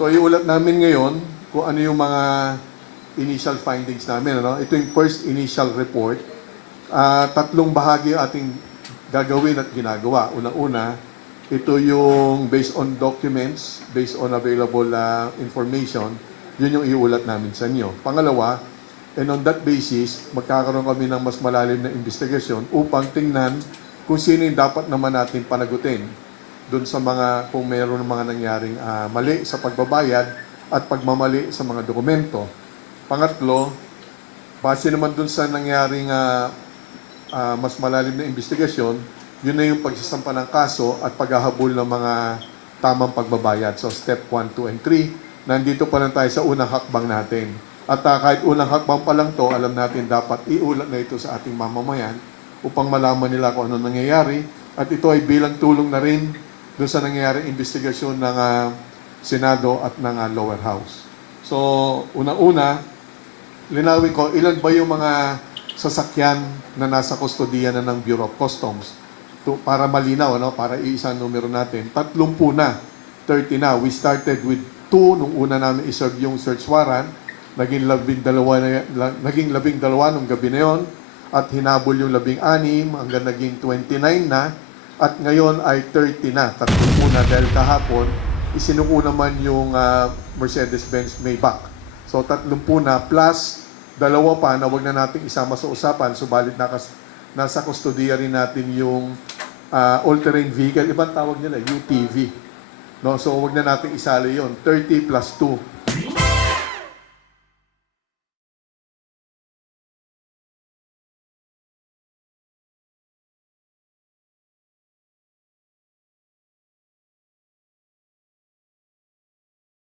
So iulat namin ngayon kung ano yung mga initial findings namin. Ano? Ito yung first initial report. Tatlong bahagi ating gagawin at ginagawa. Una-una, ito yung based on documents, based on available information, yun yung iulat namin sa inyo. Pangalawa, and on that basis, magkakaroon kami ng mas malalim na investigasyon upang tingnan kung sino yung dapat naman natin panagutin doon sa mga, kung mayroon mga nangyaring mali sa pagbabayad at pagmamali sa mga dokumento. Pangatlo, base naman doon sa nangyaring mas malalim na investigasyon, yun na yung pagsasampa ng kaso at paghahabol ng mga tamang pagbabayad. So step 1, 2, and 3, nandito pa lang tayo sa unang hakbang natin. At kahit unang hakbang pa lang to, alam natin dapat iulat na ito sa ating mamamayan upang malaman nila kung ano nangyayari. At ito ay bilang tulong na rin doon sa nangyayaring investigasyon ng Senado at ng lower house. So, una-una, linawin ko, ilan ba yung mga sasakyan na nasa kustodiya na ng Bureau of Customs? Para malinaw, ano? Para iisang numero natin. 30 na, 30 na. We started with 2 nung una namin iserve yung search warrant. Naging 12 nung gabi na yon. At hinabol yung 16 hanggang naging 29 na. At ngayon ay 30 na. 30 na dahil kahapon, isinuko naman yung Mercedes-Benz Maybach. So 30 na plus dalawa pa na wag na natin isama sa usapan, subalit nasa kustodiya rin natin yung all-terrain vehicle, ibang tawag nila, UTV. No? So wag na natin isali yon, 30 plus 2.